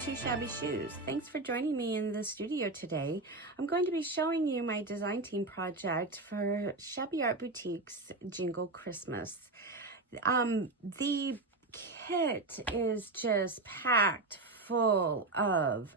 Two Shabby Shoes. Thanks for joining me in the studio today. I'm going to be showing you my design team project for Shabby Art Boutique's Jingle Christmas. The kit is just packed full of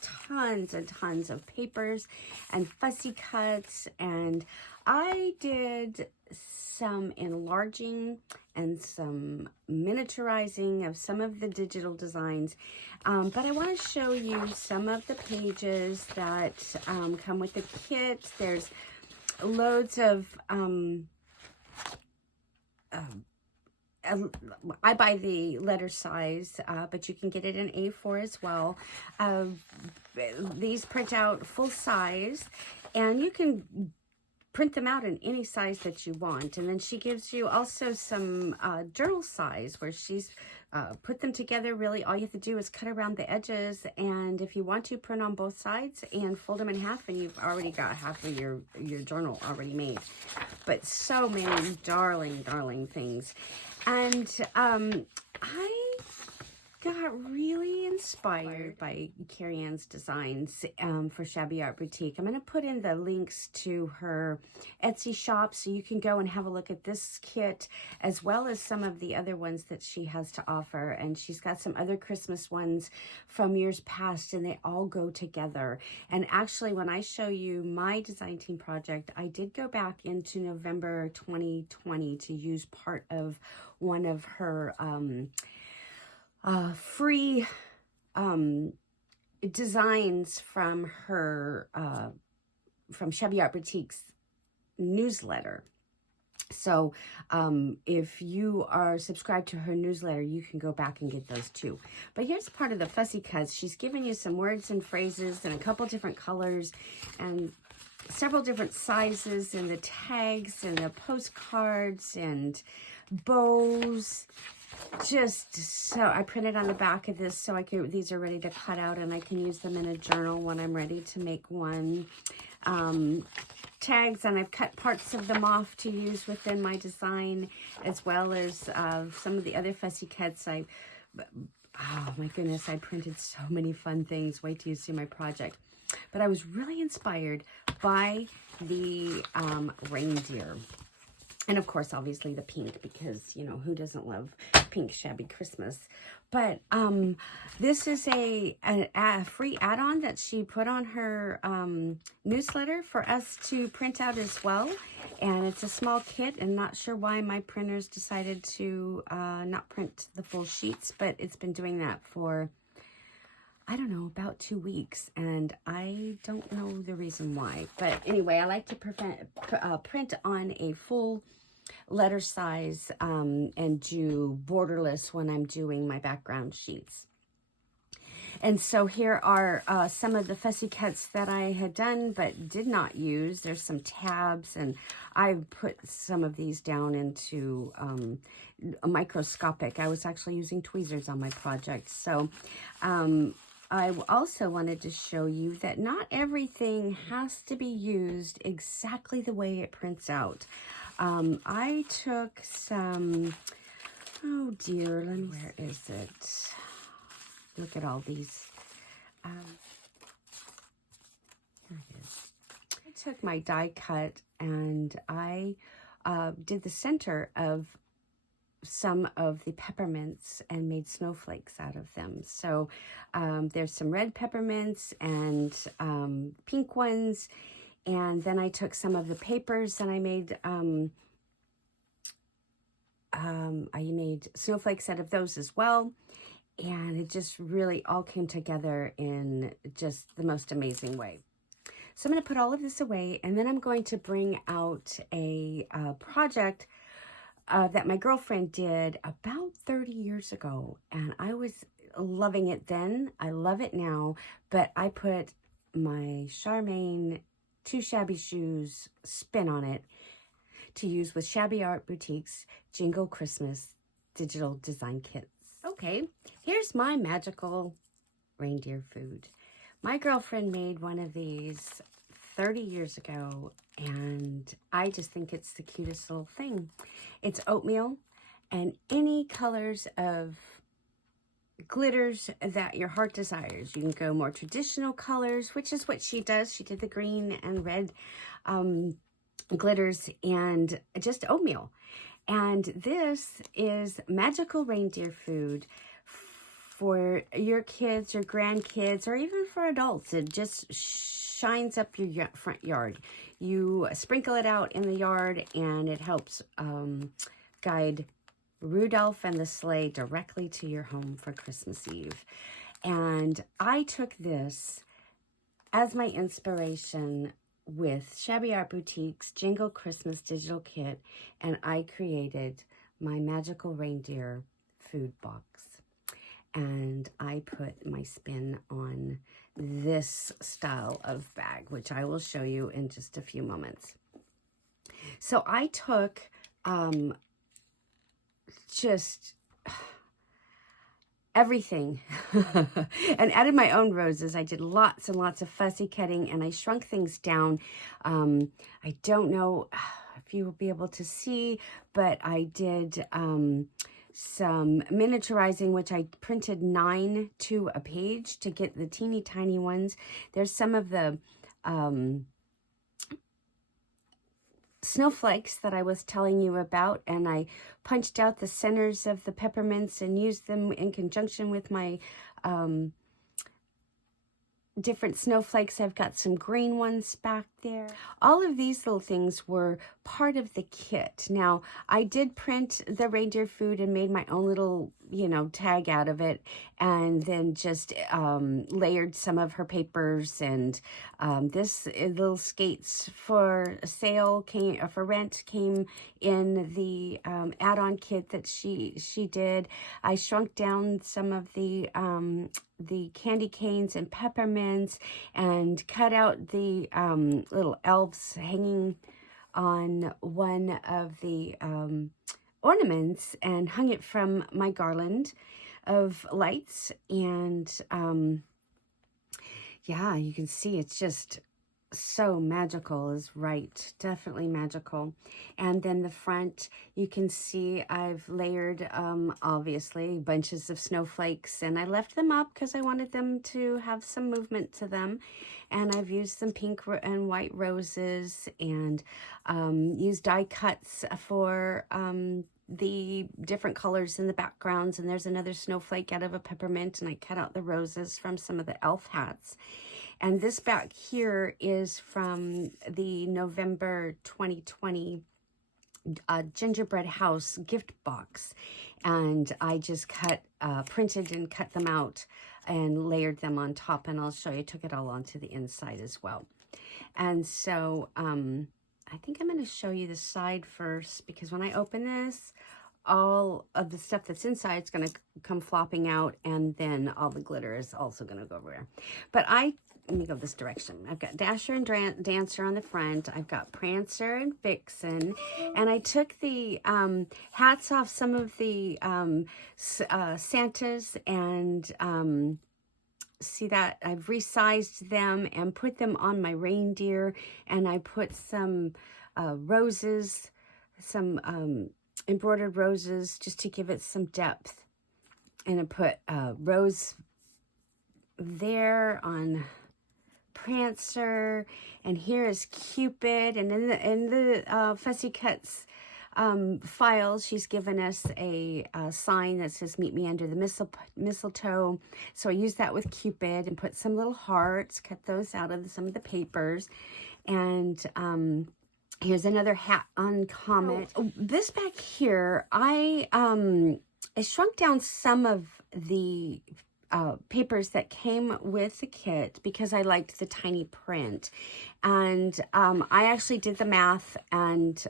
tons and tons of papers and fussy cuts, and I did some enlarging and some miniaturizing of some of the digital designs, but I want to show you some of the pages that come with the kit. There's loads of I buy the letter size, but you can get it in A4 as well. These print out full size, and you can print them out in any size that you want. And then she gives you also some journal size where she's put them together. Really, all you have to do is cut around the edges, and if you want to, print on both sides and fold them in half, and you've already got half of your journal already made. But so many darling things. And I got really inspired by Carrie Ann's designs for Shabby Art Boutique. I'm going to put in the links to her Etsy shop so you can go and have a look at this kit as well as some of the other ones that she has to offer. And she's got some other Christmas ones from years past, and they all go together. And actually, when I show you my design team project, I did go back into November 2020 to use part of one of her free designs from her from Shabby Art Boutique's newsletter. So if you are subscribed to her newsletter, you can go back and get those too. But here's part of the fussy cuts. She's given you some words and phrases and a couple different colors and several different sizes, and the tags and the postcards and bows. Just so I printed on the back of this so these are ready to cut out, and I can use them in a journal when I'm ready to make one. Tags, and I've cut parts of them off to use within my design, as well as some of the other fussy cuts. Oh my goodness, I printed so many fun things. Wait till you see my project. But I was really inspired by the reindeer. And of course, obviously the pink, because, you know, who doesn't love pink Shabby Christmas? But this is a free add-on that she put on her newsletter for us to print out as well. And it's a small kit, and not sure why my printers decided to not print the full sheets, but it's been doing that for, I don't know, about 2 weeks, and I don't know the reason why. But anyway, I like to print on a full letter size and do borderless when I'm doing my background sheets. And so here are some of the fussy cuts that I had done but did not use. There's some tabs, and I put some of these down into a microscopic. I was actually using tweezers on my project. So I also wanted to show you that not everything has to be used exactly the way it prints out. I took some, oh dear, where is it? Look at all these. Here it is. I took my die cut, and I did the center of some of the peppermints and made snowflakes out of them. So there's some red peppermints and pink ones, and then I took some of the papers and I made snowflakes out of those as well, and it just really all came together in just the most amazing way. So I'm going to put all of this away, and then I'm going to bring out a project that my girlfriend did about 30 years ago, and I was loving it then. I love it now, but I put my Charmaine Two Shabby Shoes spin on it to use with Shabby Art Boutique's Jingle Christmas digital design kits. Okay, here's my Magical Reindeer Food. My girlfriend made one of these 30 years ago, and I just think it's the cutest little thing. It's oatmeal and any colors of glitters that your heart desires. You can go more traditional colors, which is what she does. She did the green and red glitters and just oatmeal. And this is Magical Reindeer Food for your kids or grandkids or even for adults. It just shines up your front yard. You sprinkle it out in the yard and it helps guide Rudolph and the sleigh directly to your home for Christmas Eve. And I took this as my inspiration with Shabby Art Boutique's Jingle Christmas digital kit, and I created my Magical Reindeer Food box. And I put my spin on this style of bag, which I will show you in just a few moments. So I took just everything and added my own roses. I did lots and lots of fussy cutting, and I shrunk things down. I don't know if you will be able to see, but I did some miniaturizing, which I printed 9 to a page to get the teeny tiny ones. There's some of the snowflakes that I was telling you about, and I punched out the centers of the peppermints and used them in conjunction with my different snowflakes. I've got some green ones back there. All of these little things were part of the kit. Now, I did print the reindeer food and made my own little, tag out of it, and then just layered some of her papers. And this little skates for sale for rent came in the add-on kit that she did. I shrunk down some of the candy canes and peppermints and cut out the little elves hanging on one of the ornaments and hung it from my garland of lights. And yeah, you can see it's just so magical is right. Definitely magical. And then the front, you can see I've layered, obviously, bunches of snowflakes. And I left them up because I wanted them to have some movement to them. And I've used some pink and white roses and used die cuts for the different colors in the backgrounds. And there's another snowflake out of a peppermint. And I cut out the roses from some of the elf hats. And this back here is from the November 2020 gingerbread house gift box. And I just printed and cut them out and layered them on top. And I'll show you, took it all onto the inside as well. And so I think I'm going to show you the side first, because when I open this, all of the stuff that's inside is going to come flopping out, and then all the glitter is also going to go everywhere. But let me go this direction. I've got Dasher and Dancer on the front. I've got Prancer and Vixen. And I took the hats off some of the Santas, and see that? I've resized them and put them on my reindeer. And I put some roses, some embroidered roses, just to give it some depth. And I put rose there on Prancer, and here is Cupid. And in the Fussy Cuts files, she's given us a sign that says "Meet me under the mistletoe." So I used that with Cupid and put some little hearts, cut those out of some of the papers. And here's another hat on Comet. Oh, this back here, I shrunk down some of the papers that came with the kit because I liked the tiny print. And I actually did the math and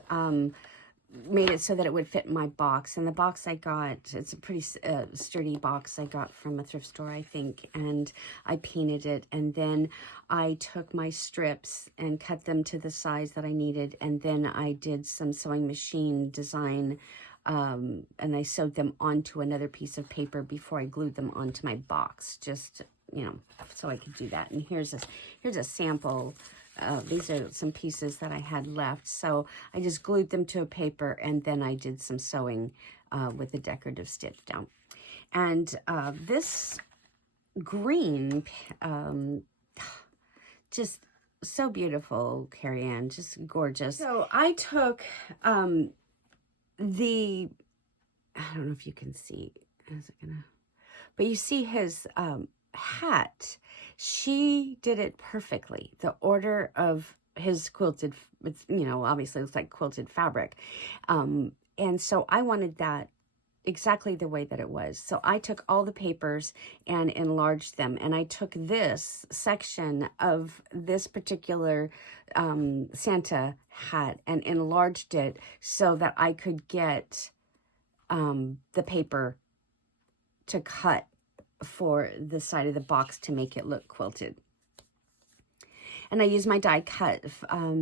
made it so that it would fit in my box. And the box I got, it's a pretty sturdy box I got from a thrift store, I think. And I painted it. And then I took my strips and cut them to the size that I needed. And then I did some sewing machine design, and I sewed them onto another piece of paper before I glued them onto my box, just, so I could do that. And here's a sample. These are some pieces that I had left. So I just glued them to a paper, and then I did some sewing with a decorative stitch down. And this green, just so beautiful, Carrie Ann, just gorgeous. So I took I don't know if you can see, is it gonna, but you see his hat. She did it perfectly. The order of his quilted, it's, you know, obviously looks like quilted fabric. And so I wanted that exactly the way that it was. So I took all the papers and enlarged them. And I took this section of this particular Santa hat and enlarged it so that I could get the paper to cut for the side of the box to make it look quilted. And I used my die cut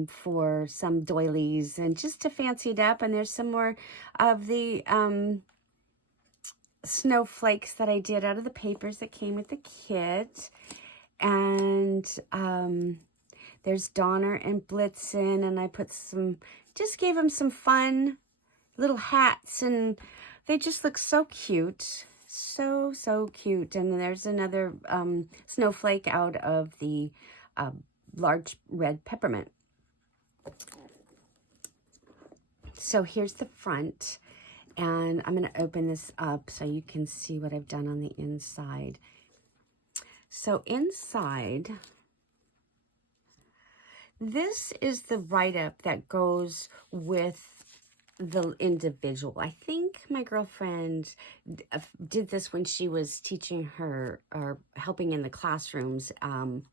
for some doilies and just to fancy it up. And there's some more of the snowflakes that I did out of the papers that came with the kit. And there's Donner and Blitzen, and I put some, just gave them some fun little hats, and they just look so cute. So cute. And there's another snowflake out of the large red peppermint. So here's the front, and I'm going to open this up so you can see what I've done on the inside. So inside, this is the write-up that goes with the individual. I think my girlfriend did this when she was teaching her or helping in the classrooms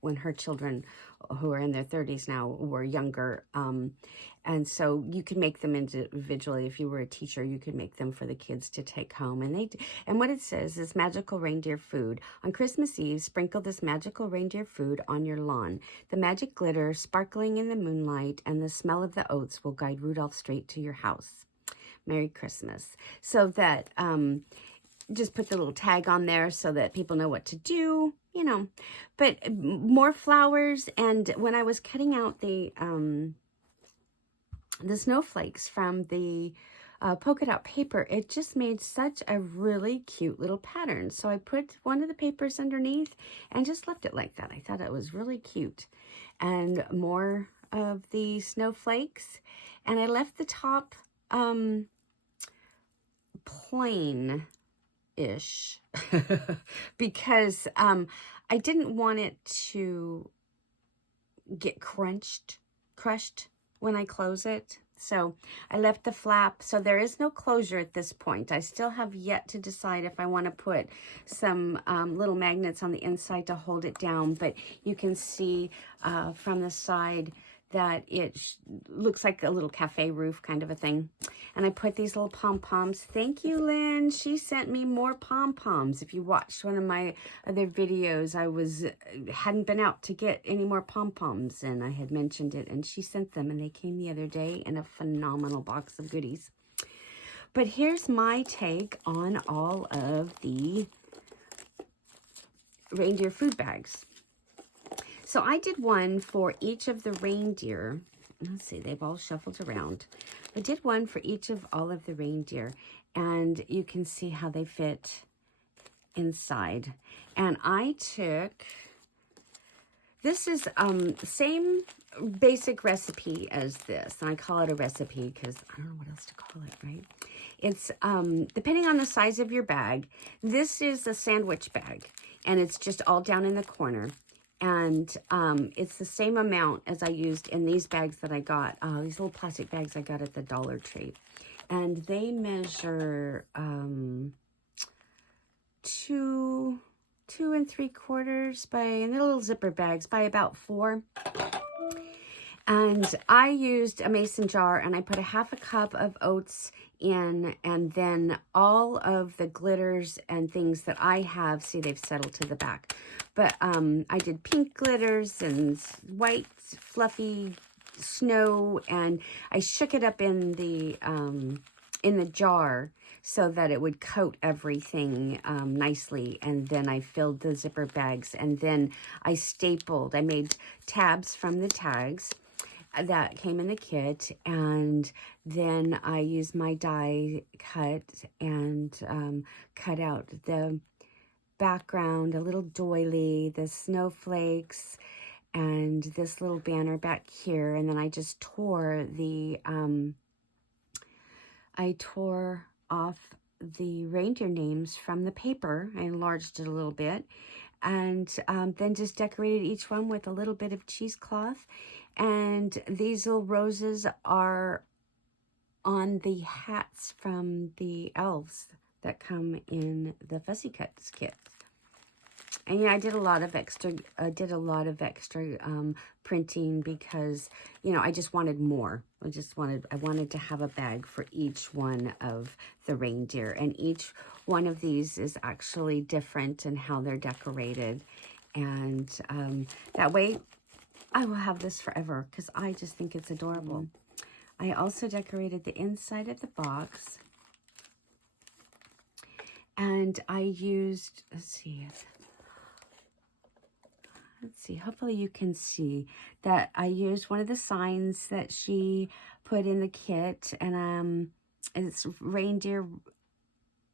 when her children, who are in their 30s now, were younger. And so you could make them individually. If you were a teacher, you could make them for the kids to take home. And what it says is Magical Reindeer Food. On Christmas Eve, sprinkle this magical reindeer food on your lawn. The magic glitter sparkling in the moonlight and the smell of the oats will guide Rudolph straight to your house. Merry Christmas. So that, just put the little tag on there so that people know what to do, you know. But more flowers, and when I was cutting out the snowflakes from the polka dot paper, it just made such a really cute little pattern. So I put one of the papers underneath and just left it like that. I thought it was really cute. And more of the snowflakes. And I left the top plain-ish because I didn't want it to get crushed when I close it. So I left the flap. So there is no closure at this point. I still have yet to decide if I want to put some little magnets on the inside to hold it down. But you can see from the side that it looks like a little cafe roof kind of a thing. And I put these little pom-poms. Thank you, Lynn. She sent me more pom-poms. If you watched one of my other videos, I hadn't been out to get any more pom-poms, and I had mentioned it, and she sent them, and they came the other day in a phenomenal box of goodies. But here's my take on all of the reindeer food bags. So I did one for each of the reindeer. Let's see, they've all shuffled around. I did one for each of all of the reindeer, and you can see how they fit inside. And I took, this is same basic recipe as this. And I call it a recipe because I don't know what else to call it, right? It's depending on the size of your bag. This is a sandwich bag, and it's just all down in the corner. And it's the same amount as I used in these bags that I got, these little plastic bags I got at the Dollar Tree. And they measure 2 3/4 by, and they're little zipper bags, by about 4. And I used a mason jar, and I put a 1/2 cup of oats in, and then all of the glitters and things that I have, see, they've settled to the back. But I did pink glitters and white fluffy snow, and I shook it up in the jar so that it would coat everything nicely. And then I filled the zipper bags, and then I stapled. I made tabs from the tags, that came in the kit, and then I used my die cut and cut out the background, a little doily, the snowflakes, and this little banner back here, and then I just tore the I tore off the reindeer names from the paper. I enlarged it a little bit, and then just decorated each one with a little bit of cheesecloth. And these little roses are on the hats from the elves that come in the Fussy Cuts kit. And yeah, I did a lot of extra printing because, you know, I just wanted more. I wanted to have a bag for each one of the reindeer, and each one of these is actually different in how they're decorated. And that way I will have this forever because I just think it's adorable. I also decorated the inside of the box, and I used, let's see, hopefully you can see that I used one of the signs that she put in the kit, and it's reindeer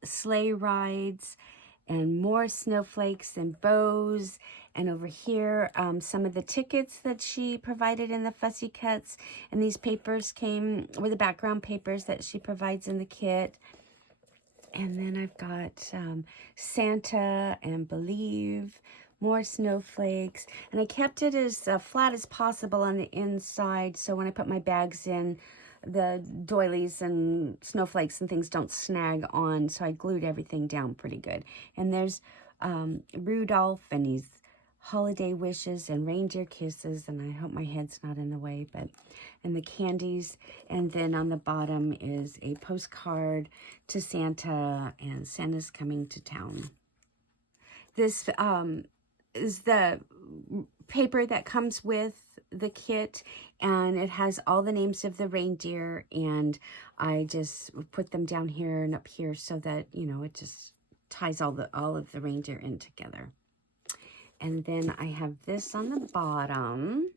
sleigh rides and more snowflakes and bows. And over here, some of the tickets that she provided in the Fussy Cuts, and these papers came with the background papers that she provides in the kit. And then I've got Santa and Believe, more snowflakes, and I kept it as flat as possible on the inside, so when I put my bags in, the doilies and snowflakes and things don't snag on, so I glued everything down pretty good. And there's Rudolph and his holiday wishes and reindeer kisses, and I hope my head's not in the way, and the candies. And then on the bottom is a postcard to Santa, and Santa's coming to town. This is the paper that comes with the kit, and it has all the names of the reindeer, and I just put them down here and up here so that, you know, it just ties all of the reindeer in together. And then I have this on the bottom.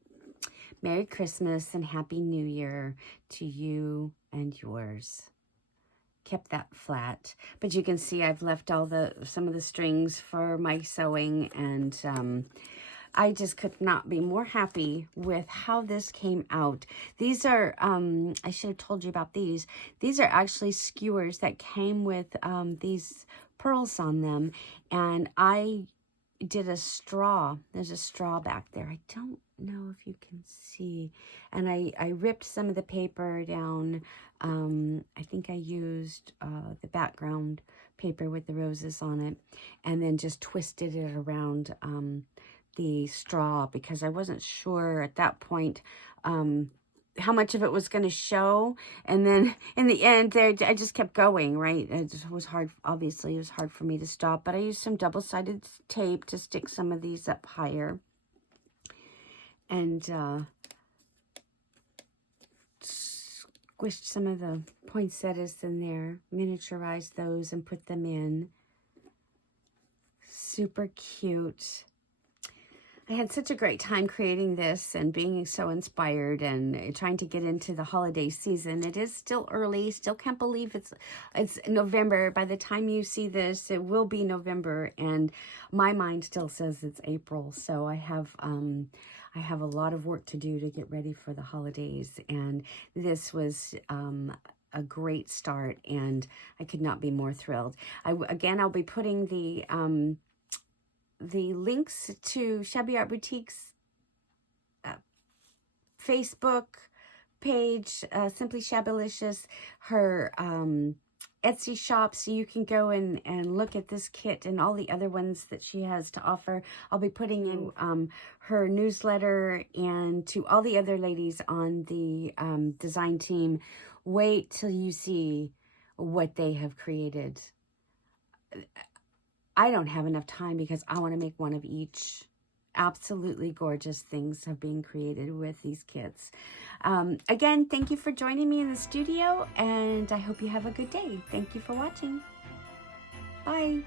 Merry Christmas and Happy New Year to you and yours. Kept that flat, but you can see I've left some of the strings for my sewing, and I just could not be more happy with how this came out. These are, I should have told you about these. These are actually skewers that came with these pearls on them, and I did a straw. There's a straw back there. I don't know if you can see. And I ripped some of the paper down. I think I used the background paper with the roses on it, and then just twisted it around the straw, because I wasn't sure at that point how much of it was going to show. And then in the end there, I just kept going, right? It was hard. Obviously, it was hard for me to stop, but I used some double-sided tape to stick some of these up higher. And squished some of the poinsettias in there, miniaturized those and put them in. Super cute. I had such a great time creating this and being so inspired and trying to get into the holiday season. It is still early. Still can't believe it's November. By the time you see this, it will be November, and my mind still says it's April. So I have a lot of work to do to get ready for the holidays, and this was a great start, and I could not be more thrilled. I'll be putting the links to Shabby Art Boutique's Facebook page, Simply Shabbylicious, her Etsy shop, so you can go and look at this kit and all the other ones that she has to offer. I'll be putting in her newsletter, and to all the other ladies on the design team, wait till you see what they have created. I don't have enough time because I want to make one of each. Absolutely gorgeous things are being created with these kits. Again, thank you for joining me in the studio, and I hope you have a good day. Thank you for watching. Bye.